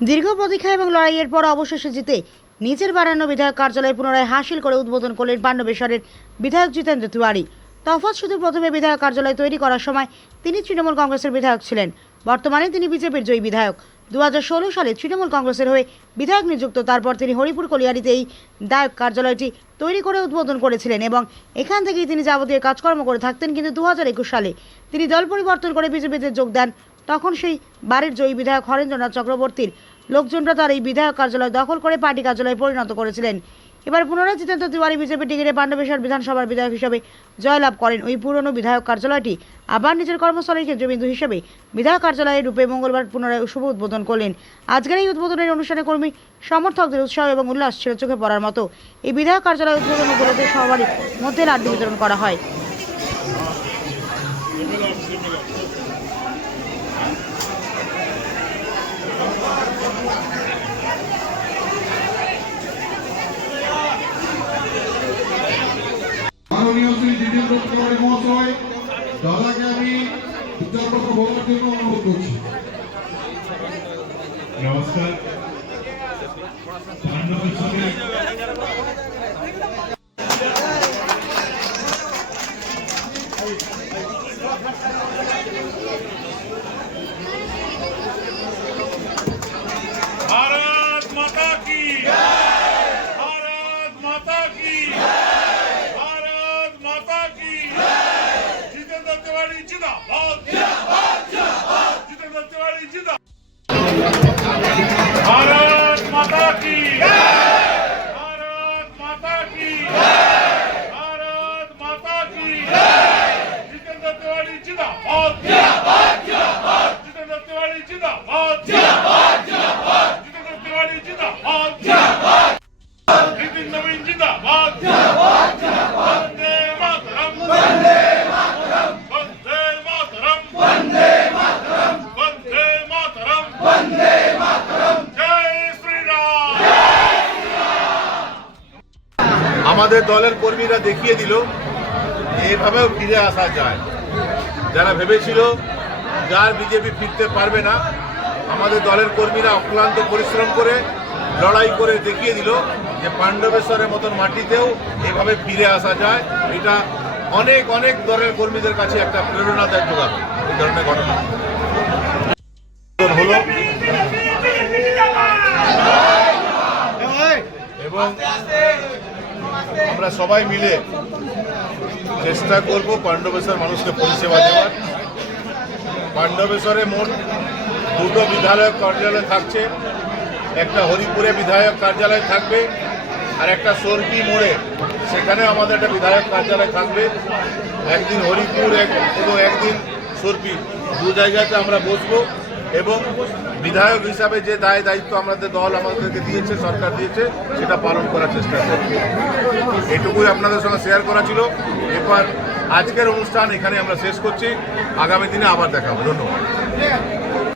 দীর্ঘ প্রতীক্ষা এবং লড়াইয়ের পর অবশেষে জিতে নিজের বানানো বিধায়ক কার্যালয় পুনরায় হাসিল করে উদ্বোধন করলেন পাণ্ডবেশ্বরের বিধায়ক জিতেন্দ্র তিওয়ারি। তফাৎ শুধু প্রথমে বিধায়ক কার্যালয় তৈরি করার সময় তিনি তৃণমূল কংগ্রেসের বিধায়ক ছিলেন। বর্তমানে তিনি বিজেপির জয়ী বিধায়ক। 2016 সালে তৃণমূল কংগ্রেসের হয়ে বিধায়ক নিযুক্ত। তারপর তিনি হরিপুর কলিয়ারিতে এই বিধায়ক কার্যালয়টি তৈরি করে উদ্বোধন করেছিলেন এবং এখান থেকেই তিনি যাবতীয় কাজকর্ম করে থাকতেন। কিন্তু 2021 সালে তিনি দল পরিবর্তন করে বিজেপিতে যোগ দেন। তখন সেই বাড়ির জয়ী বিধায়ক হরেন্দ্রনাথ চক্রবর্তীর লোকজনরা তার এই বিধায়ক কার্যালয় দখল করে পার্টি কার্যালয়ে পরিণত করেছিলেন। এবার পুনরায় জিতেন্দ্র তিওয়ারি বিজেপি টিকিটে পাণ্ডবেশ্বর বিধানসভার বিধায়ক হিসেবে জয়লাভ করেন। ওই পুরনো বিধায়ক কার্যালয়টি আবার নিজের কর্মস্থলের কেন্দ্রবিন্দু হিসেবে বিধায়ক কার্যালয়ের রূপে মঙ্গলবার পুনরায় শুভ উদ্বোধন করলেন। আজকের এই উদ্বোধনের অনুষ্ঠানে কর্মী সমর্থকদের উৎসাহ এবং উল্লাস ছিল চোখে পড়ার মতো। এই বিধায়ক কার্যালয় উদ্বোধন উপলক্ষে সবারই মধ্যে লাড্ডু বিতরণ করা হয়। মাননীয় শ্রী জিতেন্দ্র তিওয়ারি মহাশয় দাদাকে আমি বিচারপত্র বলার জন্য অনুরোধ করছি। নমস্কার। भारत माता की जय, भारत माता की जय, भारत माता की जय। जितेंद्र तिवारी जिंदाबाद, जिंदाबाद, जिंदाबाद। जितेंद्र तिवारी जिंदाबाद। भारत माता की जय, भारत माता की जय, भारत माता की जय। जितेंद्र तिवारी जिंदाबाद, जिंदाबाद, जिंदाबाद। जितेंद्र तिवारी जिंदाबाद, जिंदाबाद, जिंदाबाद। जितेंद्र तिवारी जिंदाबाद, जिंदाबाद। नितिन नवीन जिंदाबाद, जिंदाबाद, जिंदाबाद। वंदे मातरम, वंदे मातरम, वंदे मातरम, वंदे मातरम, वंदे मातरम, वंदे मातरम। जय श्री राम, जय श्री राम। আমাদের দলের কর্মীরা দেখিয়ে দিল এইভাবেও ফিরে আসা যায়। যারা ভেবেছিল যার বিজেপি ফিরতে পারবে না, আমাদের দলের কর্মীরা অক্লান্ত পরিশ্রম করে লড়াই করে দেখিয়ে দিল যে পাণ্ডবেশ্বরের মতন মাটিতেও এভাবে ফিরে আসা যায়। এটা অনেক অনেক দলের কর্মীদের কাছে একটা প্রেরণাদায়ক যোগাবে এই ধরনের ঘটনা হলো। এবং আমরা সবাই মিলে চেষ্টা করব পাণ্ডবেশ্বর মানুষকে পরিষেবা দেওয়ার। পাণ্ডবেশ্বরে মোট দুটো বিধায়ক কার্যালয় থাকছে, একটা হরিপুরে বিধায়ক কার্যালয় থাকবে আর একটা সরকি মোড়ে, সেখানে আমাদের একটা বিধায়ক কার্যালয় থাকবে। একদিন হরিপুর এবং একদিন সরকি, দু জায়গাতে আমরা বসবো এবং বিধায়ক হিসাবে যে দায়িত্ব আমাদের দল আমাদেরকে দিয়েছে, সরকার দিয়েছে, সেটা পালন করার চেষ্টা করব। এটুকুই আপনাদের সঙ্গে শেয়ার করা ছিল। এবার আজকের অনুষ্ঠান এখানে আমরা শেষ করছি। আগামী দিনে আবার দেখা হবে। ধন্যবাদ।